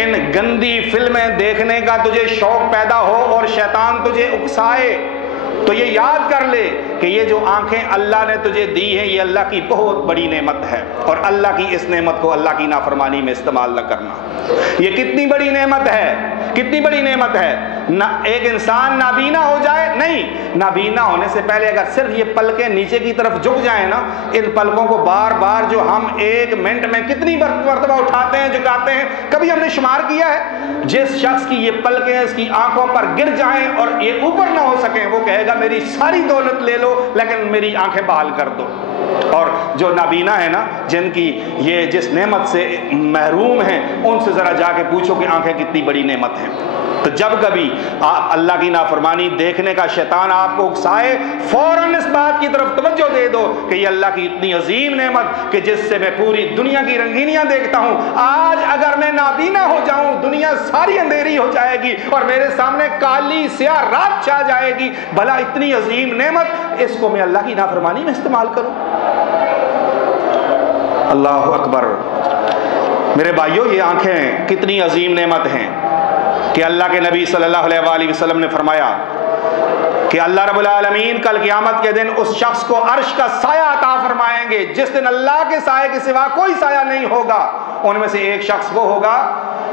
ان گندی فلمیں دیکھنے کا تجھے شوق پیدا ہو اور شیطان تجھے اکسائے تو یہ یاد کر لے کہ یہ جو آنکھیں اللہ نے تجھے دی ہیں یہ اللہ کی بہت بڑی نعمت ہے، اور اللہ کی اس نعمت کو اللہ کی نافرمانی میں استعمال نہ کرنا۔ یہ کتنی بڑی نعمت ہے، کتنی بڑی نعمت ہے۔ نہ ایک انسان نابینا ہو جائے، نہیں، نابینا ہونے سے پہلے اگر صرف یہ پلکیں نیچے کی طرف جھک جائیں نا، ان پلکوں کو بار بار جو ہم 1 منٹ میں کتنی مرتبہ اٹھاتے ہیں، جھکاتے ہیں، کبھی ہم نے شمار کیا ہے؟ جس شخص کی یہ پلکیں اس کی آنکھوں پر گر جائیں اور یہ اوپر نہ ہو سکیں، وہ کہے گا میری ساری دولت لے لو لیکن میری آنکھیں بحال کر دو۔ اور جو نابینا ہے نا، جن کی یہ جس نعمت سے محروم ہیں، ان سے ذرا جا کے پوچھو کہ آنکھیں کتنی بڑی نعمت ہیں۔ تو جب کبھی اللہ کی نافرمانی دیکھنے کا شیطان آپ کو اکسائے، فوراً اس بات کی طرف توجہ دے دو کہ یہ اللہ کی اتنی عظیم نعمت کہ جس سے میں پوری دنیا کی رنگینیاں دیکھتا ہوں، آج اگر میں نابینا ہو جاؤں، دنیا ساری اندھیری ہو جائے گی اور میرے سامنے کالی سیاہ رات چھا جائے گی، بھلا اتنی عظیم نعمت، اس کو میں اللہ کی نافرمانی میں استعمال کروں؟ اللہ اکبر۔ میرے بھائیوں، یہ آنکھیں کتنی عظیم نعمت ہیں کہ اللہ کے نبی صلی اللہ علیہ وآلہ وسلم نے فرمایا کہ اللہ رب العالمین کل قیامت کے دن اس شخص کو عرش کا سایہ عطا فرمائیں گے جس دن اللہ کے سائے کے سوا کوئی سایہ نہیں ہوگا۔ ان میں سے ایک شخص وہ ہوگا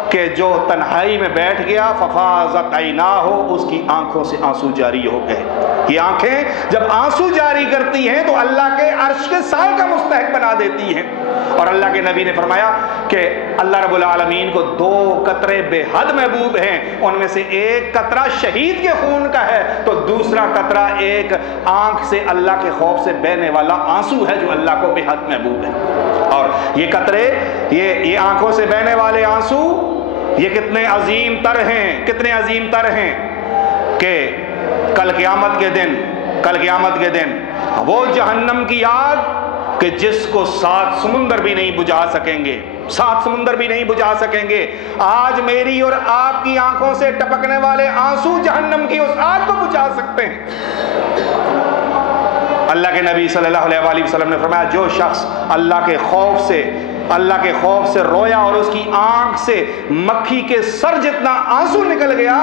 کہ جو تنہائی میں بیٹھ گیا، ففاضت عیناہ، اس کی آنکھوں سے آنسو جاری ہو گئے۔ یہ آنکھیں جب آنسو جاری کرتی ہیں تو اللہ کے عرش کے سائے کا مستحق بنا دیتی ہیں۔ اور اللہ کے نبی نے فرمایا کہ اللہ رب العالمین کو 2 قطرے بے حد محبوب ہیں، ان میں سے ایک قطرہ شہید کے خون کا ہے تو دوسرا قطرہ ایک آنکھ سے اللہ کے خوف سے بہنے والا آنسو ہے جو اللہ کو بے حد محبوب ہے۔ اور یہ قطرے، یہ آنکھوں سے بہنے والے آنسو، یہ کتنے عظیم تر ہیں، کتنے عظیم تر ہیں کہ کل قیامت کے دن وہ جہنم کی آگ کہ جس کو 7 سمندر بھی نہیں بجھا سکیں گے، 7 سمندر بھی نہیں بجھا سکیں گے، آج میری اور آپ کی آنکھوں سے ٹپکنے والے آنسو جہنم کی اس آگ کو بجھا سکتے ہیں۔ اللہ کے نبی صلی اللہ علیہ وآلہ وسلم نے فرمایا جو شخص اللہ کے خوف سے رویا اور اس کی آنکھ سے مکھی کے سر جتنا آنسو نکل گیا،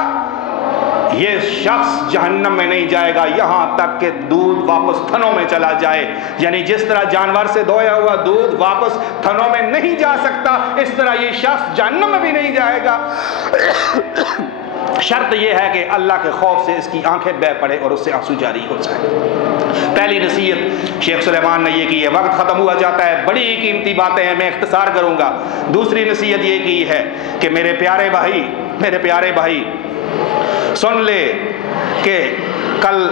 یہ شخص جہنم میں نہیں جائے گا یہاں تک کہ دودھ واپس تھنوں میں چلا جائے۔ یعنی جس طرح جانور سے دویا ہوا دودھ واپس تھنوں میں نہیں جا سکتا، اس طرح یہ شخص جہنم میں بھی نہیں جائے گا۔ شرط یہ ہے کہ اللہ کے خوف سے اس کی آنکھیں بہہ پڑے اور اس سے آنسو جاری ہو جائے۔ پہلی نصیحت شیخ سلیمان نے یہ کی ہے، وقت ختم ہوا جاتا ہے، بڑی قیمتی باتیں ہیں، میں اختصار کروں گا۔ دوسری نصیحت یہ کی ہے کہ میرے پیارے بھائی سن لے کہ کل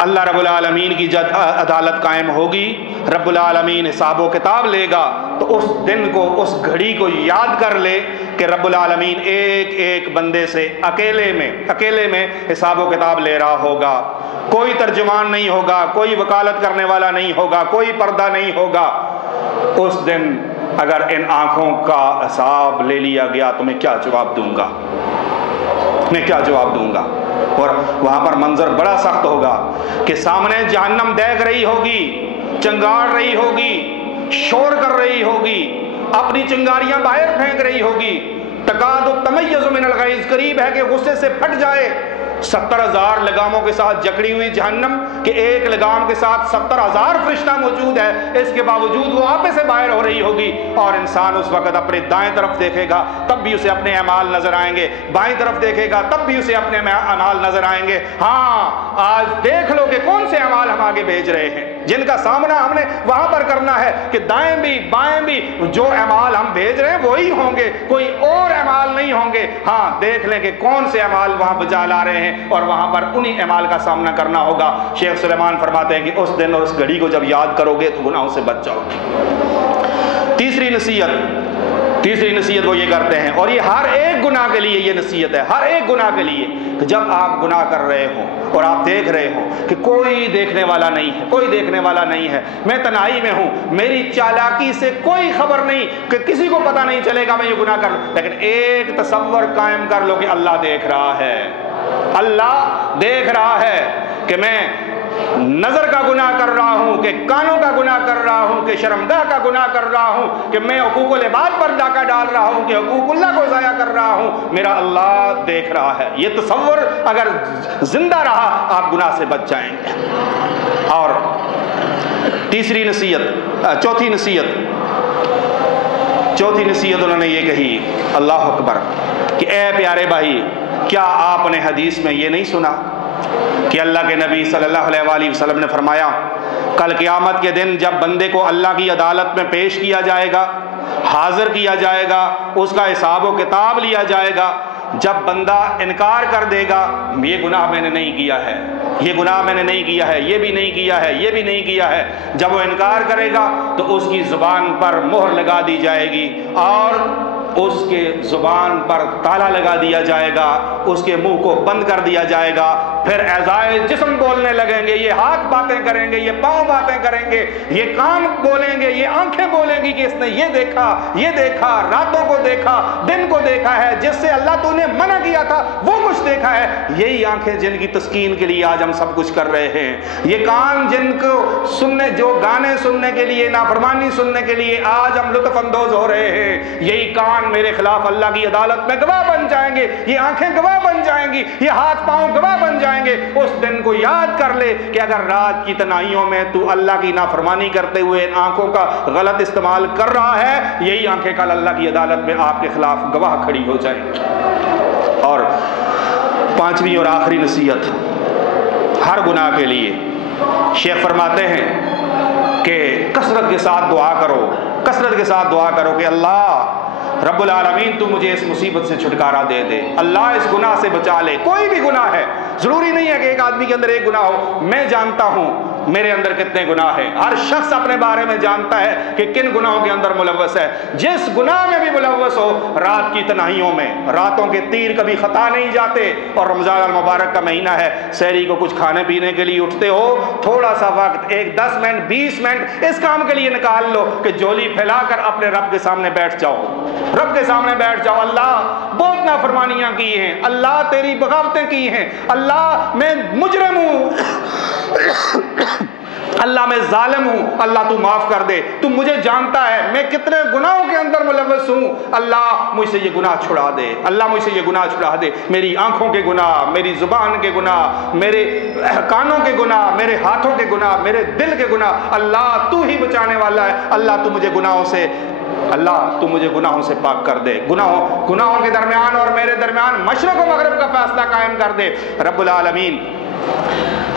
اللہ رب العالمین کی جب عدالت قائم ہوگی، رب العالمین حساب و کتاب لے گا، تو اس دن کو، اس گھڑی کو یاد کر لے کہ رب العالمین ایک ایک بندے سے اکیلے میں حساب و کتاب لے رہا ہوگا۔ کوئی ترجمان نہیں ہوگا، کوئی وکالت کرنے والا نہیں ہوگا، کوئی پردہ نہیں ہوگا۔ اس دن اگر ان آنکھوں کا حساب لے لیا گیا تو میں کیا جواب دوں گا؟ اور وہاں پر منظر بڑا سخت ہوگا کہ سامنے جہنم دیکھ رہی ہوگی، چنگاڑ رہی ہوگی، شور کر رہی ہوگی، اپنی چنگاریاں باہر پھینک رہی ہوگی، تکاد تمیز من الغیظ، قریب ہے کہ غصے سے پھٹ جائے۔ 70,000 لگاموں کے ساتھ جکڑی ہوئی جہنم کہ ایک لگام کے ساتھ 70,000 فرشتہ موجود ہے، اس کے باوجود وہ آپے سے باہر ہو رہی ہوگی۔ اور انسان اس وقت اپنے دائیں طرف دیکھے گا تب بھی اسے اپنے اعمال نظر آئیں گے، بائیں طرف دیکھے گا تب بھی اسے اپنے اعمال نظر آئیں گے۔ ہاں، آج دیکھ لو کہ کون سے اعمال ہم آگے بھیج رہے ہیں، جن کا سامنا ہم نے وہاں پر کرنا ہے کہ دائیں بھی بائیں بھی جو اعمال ہم بھیج رہے ہیں وہی ہوں گے، کوئی اور اعمال نہیں ہوں گے۔ ہاں، دیکھ لیں کہ کون سے اعمال وہاں بجا لا رہے ہیں اور وہاں پر انہی اعمال کا سامنا کرنا ہوگا۔ شیخ سلیمان فرماتے ہیں کہ اس دن اور اس گھڑی کو جب یاد کرو گے تو گناہوں سے بچ جاؤ گے۔ تیسری نصیحت وہ یہ کرتے ہیں، اور یہ ہر ایک گناہ کے لیے یہ نصیحت ہے، ہر ایک گناہ کے لیے، کہ جب آپ گناہ کر رہے ہوں اور آپ دیکھ رہے ہوں کہ کوئی دیکھنے والا نہیں ہے، میں تنہائی میں ہوں، میری چالاکی سے کوئی خبر نہیں کہ کسی کو پتہ نہیں چلے گا میں یہ گناہ کر رہا ہوں، لیکن ایک تصور قائم کر لو کہ اللہ دیکھ رہا ہے کہ میں نظر کا گناہ کر رہا ہوں، کہ کانوں کا گناہ کر رہا ہوں، کہ شرمگاہ کا گناہ کر رہا ہوں، کہ میں حقوق العباد پر ڈاکہ ڈال رہا ہوں، کہ حقوق اللہ کو ضائع کر رہا ہوں، میرا اللہ دیکھ رہا ہے۔ یہ تصور اگر زندہ رہا آپ گناہ سے بچ جائیں گے۔ اور چوتھی نصیحت انہوں نے یہ کہی، اللہ اکبر، کہ اے پیارے بھائی، کیا آپ نے حدیث میں یہ نہیں سنا کہ اللہ کے نبی صلی اللہ علیہ وآلہ وسلم نے فرمایا کل قیامت کے دن جب بندے کو اللہ کی عدالت میں پیش کیا جائے گا، حاضر کیا جائے گا، اس کا حساب و کتاب لیا جائے گا، جب بندہ انکار کر دے گا یہ گناہ میں نے نہیں کیا ہے، یہ گناہ میں نے نہیں کیا ہے، یہ بھی نہیں کیا ہے، یہ بھی نہیں کیا ہے، جب وہ انکار کرے گا تو اس کی زبان پر مہر لگا دی جائے گی اور اس کے زبان پر تالا لگا دیا جائے گا، اس کے منہ کو بند کر دیا جائے گا، پھر اعضائے جسم بولنے لگیں گے، یہ ہاتھ باتیں کریں گے، یہ پاؤں باتیں کریں گے، یہ کان بولیں گے، یہ آنکھیں بولیں گی کہ اس نے یہ دیکھا، یہ دیکھا، راتوں کو دیکھا، دن کو دیکھا ہے، جس سے اللہ تو نے منع کیا تھا وہ کچھ دیکھا ہے۔ یہی آنکھیں جن کی تسکین کے لیے آج ہم سب کچھ کر رہے ہیں، یہ کان جن کو سننے، جو گانے سننے کے لیے، نافرمانی سننے کے لیے آج ہم لطف اندوز ہو رہے ہیں، یہی کان میرے خلاف اللہ کی عدالت میں گواہ بن جائیں گے، یہ آنکھیں گواہ بن جائیں گی، یہ ہاتھ پاؤں گواہ بن جائیں گے۔ اس دن کو یاد کر لے کہ اگر رات کی تنہائیوں میں تو اللہ کی نافرمانی کرتے ہوئے ان آنکھوں کا غلط استعمال کر رہا ہے، یہی آنکھیں کل اللہ کی عدالت میں آپ کے خلاف گواہ کھڑی ہو جائیں گی۔ اور پانچویں اور آخری نصیحت ہر گناہ کے لیے شیخ فرماتے ہیں کہ کثرت کے ساتھ دعا کرو، کثرت کے ساتھ دعا کرو کہ اللہ رب العالمین تو مجھے اس مصیبت سے چھٹکارا دے دے، اللہ اس گناہ سے بچا لے۔ کوئی بھی گناہ ہے، ضروری نہیں ہے کہ ایک آدمی کے اندر ایک گناہ ہو، میں جانتا ہوں میرے اندر کتنے گناہ ہیں، ہر شخص اپنے بارے میں جانتا ہے کہ کن گناہوں کے اندر ملوث ہے۔ جس گناہ میں بھی ملوث ہو، رات کی تنہائیوں میں، راتوں کے تیر کبھی خطا نہیں جاتے، اور رمضان المبارک کا مہینہ ہے، سحری کو کچھ کھانے پینے کے لیے اٹھتے ہو، تھوڑا سا وقت، ایک 10 منٹ 20 منٹ اس کام کے لیے نکال لو کہ جولی پھیلا کر اپنے رب کے سامنے بیٹھ جاؤ، رب کے سامنے بیٹھ جاؤ۔ اللہ بہت نافرمانیاں کی ہیں، اللہ تیری بغاوتیں کی ہیں، اللہ میں مجرم ہوں، اللہ میں ظالم ہوں، اللہ تو معاف کر دے، تو مجھے جانتا ہے میں کتنے گناہوں کے اندر ملوث ہوں، اللہ مجھ سے یہ گناہ چھڑا دے، اللہ مجھ سے یہ گناہ چھڑا دے، میری آنکھوں کے گناہ، میری زبان کے گناہ، میرے کانوں کے گناہ، میرے ہاتھوں کے گناہ، میرے دل کے گناہ، اللہ تو ہی بچانے والا ہے، اللہ تو مجھے گناہوں سے، اللہ تو مجھے گناہوں سے پاک کر دے، گناہوں کے درمیان اور میرے درمیان مشرق و مغرب کا فاصلہ قائم کر دے۔ رب العالمین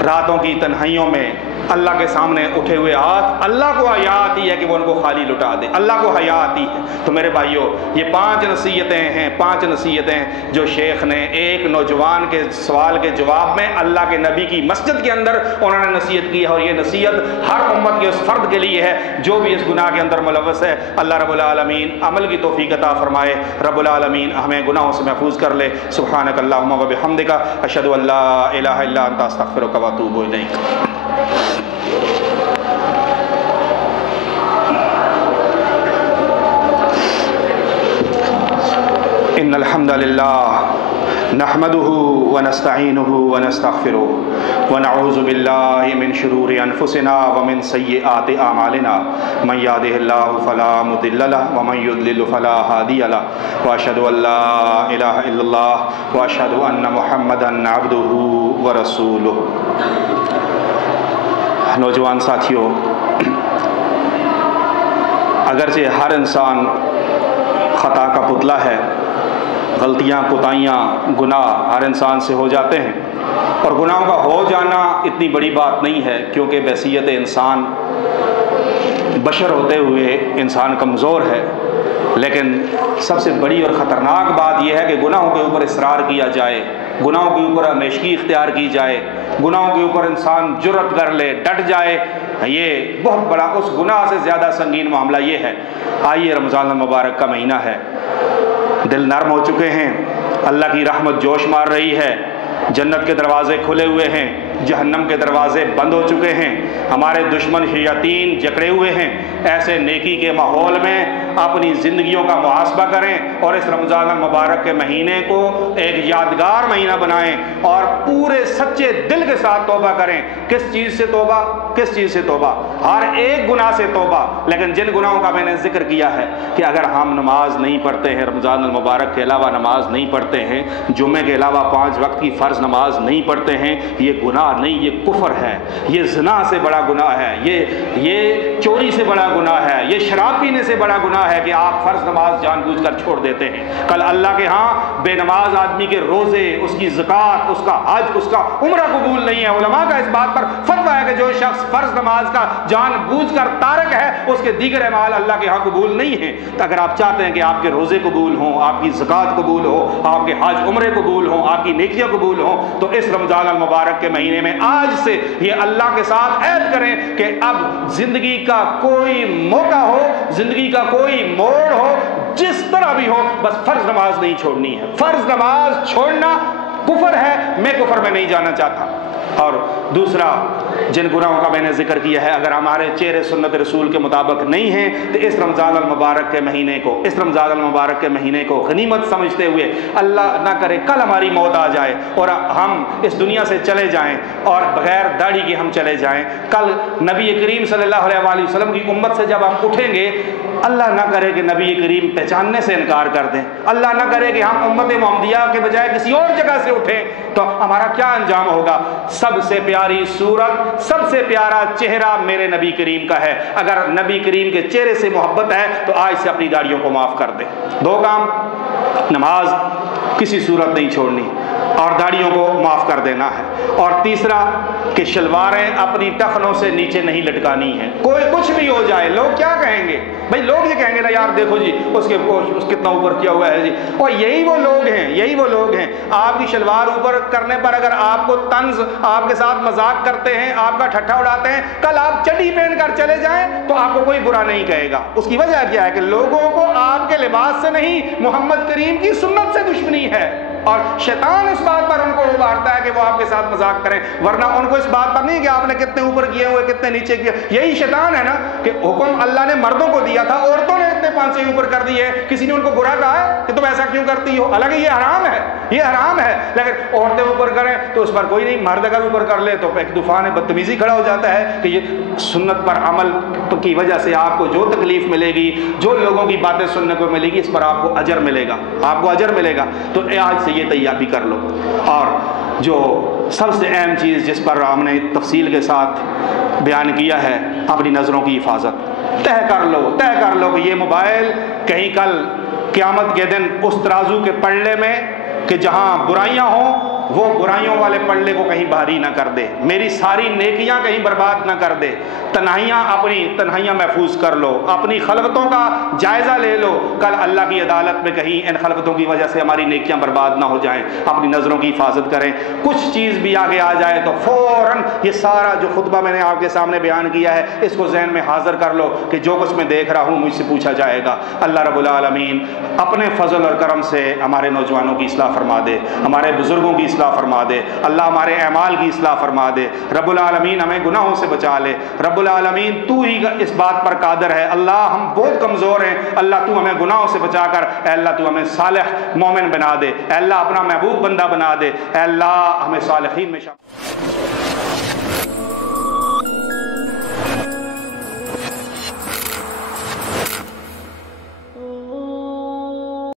راتوں کی تنہائیوں میں اللہ کے سامنے اٹھے ہوئے ہاتھ، اللہ کو حیا آتی ہے کہ وہ ان کو خالی لٹا دے، اللہ کو حیا آتی ہے۔ تو میرے بھائیوں، یہ 5 نصیحتیں ہیں، 5 نصیحتیں جو شیخ نے ایک نوجوان کے سوال کے جواب میں اللہ کے نبی کی مسجد کے اندر انہوں نے نصیحت کی ہے، اور یہ نصیحت ہر امت کے اس فرد کے لیے ہے جو بھی اس گناہ کے اندر ملوث ہے۔ اللہ رب العالمین عمل کی توفیق عطا فرمائے، رب العالمین ہمیں گناہوں سے محفوظ کر لے۔ سبحانک اللہم و بحمدک، اشہد ان لا الہ الا انت، استغفرک و اتوب الیک۔ ان الحمد للہ نحمده ونستعینه ونستغفره ونعوذ باللہ من شرور انفسنا ومن سیئات اعمالنا، من یهده اللہ فلا مضل له ومن یضلل فلا ہادی له، واشهد ان لا الہ الا اللہ واشهد ان محمدا عبده ورسولہ۔ نوجوان ساتھیوں، اگرچہ ہر انسان خطا کا پتلا ہے، غلطیاں، کوتاہیاں، گناہ ہر انسان سے ہو جاتے ہیں، اور گناہوں کا ہو جانا اتنی بڑی بات نہیں ہے، کیونکہ بحیثیت انسان بشر ہوتے ہوئے انسان کمزور ہے۔ لیکن سب سے بڑی اور خطرناک بات یہ ہے کہ گناہوں کے اوپر اصرار کیا جائے، گناہوں کے اوپر ہمیشگی اختیار کی جائے، گناہوں کے اوپر انسان جرأت کر لے، ڈٹ جائے، یہ بہت بڑا، اس گناہ سے زیادہ سنگین معاملہ یہ ہے۔ آئیے، رمضان المبارک کا مہینہ ہے، دل نرم ہو چکے ہیں، اللہ کی رحمت جوش مار رہی ہے، جنت کے دروازے کھلے ہوئے ہیں، جہنم کے دروازے بند ہو چکے ہیں، ہمارے دشمن شیاطین جکڑے ہوئے ہیں۔ ایسے نیکی کے ماحول میں اپنی زندگیوں کا محاسبہ کریں اور اس رمضان المبارک کے مہینے کو ایک یادگار مہینہ بنائیں، اور پورے سچے دل کے ساتھ توبہ کریں۔ کس چیز سے توبہ؟ کس چیز سے توبہ؟ ہر ایک گناہ سے توبہ، لیکن جن گناہوں کا میں نے ذکر کیا ہے کہ اگر ہم نماز نہیں پڑھتے ہیں، رمضان المبارک کے علاوہ نماز نہیں پڑھتے ہیں، جمعے کے علاوہ 5 وقت کی فرض نماز نہیں پڑھتے ہیں، یہ گناہ نہیں، یہ کفر ہے، یہ زنا سے بڑا گناہ ہے، یہ چوری سے بڑا گناہ ہے، یہ شراب پینے سے بڑا گناہ ہوتا ہے کہ آپ فرض نماز جان بوجھ کر چھوڑ دیتے ہیں، کل اللہ کے ہاں بے نماز آدمی کے روزے، اس کی زکوٰۃ، اس کا حج، اس کا عمرہ قبول نہیں ہے۔ علماء کا اس بات پر فتویٰ ہے کہ جو شخص فرض نماز کا جان بوجھ کر تارک ہے اس کے دیگر اعمال اللہ کے ہاں قبول نہیں ہیں۔ تو اگر آپ چاہتے ہیں کہ آپ کے روزے قبول ہوں، آپ کی زکوٰۃ قبول ہو، آپ کے حج عمرے قبول ہوں، آپ کی نیکیاں قبول ہوں، تو اس رمضان المبارک کے مہینے میں آج سے یہ اللہ کے ساتھ عہد کریں کہ اب زندگی کا کوئی موقع ہو، زندگی کا کوئی موڑ ہو، جس طرح بھی ہو، بس فرض نماز نہیں چھوڑنی ہے۔ فرض نماز چھوڑنا کفر ہے، میں کفر میں نہیں جانا چاہتا۔ اور دوسرا جن گناہوں کا میں نے ذکر کیا ہے، اگر ہمارے چہرے سنت رسول کے مطابق نہیں ہیں تو اس رمضان المبارک کے مہینے کو غنیمت سمجھتے ہوئے، اللہ نہ کرے کل ہماری موت آ جائے اور ہم اس دنیا سے چلے جائیں اور بغیر داڑھی کے ہم چلے جائیں، کل نبی کریم صلی اللہ علیہ وآلہ وسلم کی امت سے جب ہم اٹھیں گے، اللہ نہ کرے کہ نبی کریم پہچاننے سے انکار کر دیں، اللہ نہ کرے کہ ہم امت محمدیہ کے بجائے کسی اور جگہ سے اٹھیں، تو ہمارا کیا انجام ہوگا؟ سب سے پیاری صورت، سب سے پیارا چہرہ میرے نبی کریم کا ہے۔ اگر نبی کریم کے چہرے سے محبت ہے تو آج سے اپنی داڑھیوں کو معاف کر دیں۔ دو کام، نماز کسی صورت نہیں چھوڑنی اور داڑھیوں کو معاف کر دینا ہے، اور تیسرا کہ شلواریں اپنی ٹخنوں سے نیچے نہیں لٹکانی ہیں۔ کوئی کچھ بھی ہو جائے، لوگ کیا کہیں گے؟ بھائی لوگ یہ کہیں گے نا، یار دیکھو جی اس کتنا اوپر کیا ہوا ہے جی، اور یہی وہ لوگ ہیں آپ کی شلوار اوپر کرنے پر اگر آپ کو طنز، آپ کے ساتھ مذاق کرتے ہیں، آپ کا ٹھٹھا اڑاتے ہیں، کل آپ چڈی پہن کر چلے جائیں تو آپ کو کوئی برا نہیں کہے گا۔ اس کی وجہ کیا ہے کہ لوگوں کو آپ کے لباس سے نہیں، محمد کریم کی سنت سے دشمنی ہے، اور شیطان اس بات پر ان کو ابھارتا ہے کہ وہ آپ کے ساتھ مذاق کریں، ورنہ ان کو اس بات پر نہیں کہ آپ نے کتنے اوپر کیے ہوئے، کتنے نیچے کیے۔ یہی شیطان ہے نا کہ حکم اللہ نے مردوں کو دیا تھا، عورتوں نے اتنے پانچے اوپر کر دیے، کسی نے ان کو برا کہا ہے کہ تم ایسا کیوں کرتی ہو؟ حالانکہ یہ حرام ہے، لیکن عورتیں اوپر کریں تو اس پر کوئی نہیں، مرد اگر اوپر کر لے تو ایک طوفان بدتمیزی کھڑا ہو جاتا ہے کہ یہ سنت پر عمل کی وجہ سے آپ کو جو تکلیف ملے گی، جو لوگوں کی باتیں سننے کو ملے گی، اس پر آپ کو اجر ملے گا، تو آج سے یہ تیاری کر لو۔ اور جو سب سے اہم چیز جس پر ہم نے تفصیل کے ساتھ بیان کیا ہے، اپنی نظروں کی حفاظت۔ طے کر لو کہ یہ موبائل کہیں کل قیامت کے دن اس ترازو کے پلڑے میں کہ جہاں برائیاں ہوں، وہ برائیوں والے پلڑے کو کہیں بھاری نہ کر دے، میری ساری نیکیاں کہیں برباد نہ کر دے۔ تنہائیاں محفوظ کر لو، اپنی خلوتوں کا جائزہ لے لو، کل اللہ کی عدالت میں کہیں ان خلوتوں کی وجہ سے ہماری نیکیاں برباد نہ ہو جائیں۔ اپنی نظروں کی حفاظت کریں، کچھ چیز بھی آگے آ جائے تو فوراً یہ سارا جو خطبہ میں نے آپ کے سامنے بیان کیا ہے، اس کو ذہن میں حاضر کر لو کہ جو کچھ میں دیکھ رہا ہوں مجھ سے پوچھا جائے گا۔ اللہ رب العالمین اپنے فضل اور کرم سے ہمارے نوجوانوں کی اصلاح فرما دے، ہمارے بزرگوں کی اصلاح فرما دے، اللہ ہمارے اعمال کی اصلاح فرما دے۔ رب العالمین ہمیں گناہوں سے بچا لے۔ رب العالمین تو ہی اس بات پر قادر ہے، اللہ ہم بہت کمزور ہیں، اللہ تو ہمیں گناہوں سے بچا کر، اے اللہ تو ہمیں صالح مومن بنا دے، اے اللہ اپنا محبوب بندہ بنا دے، اے اللہ ہمیں صالحین میں شامل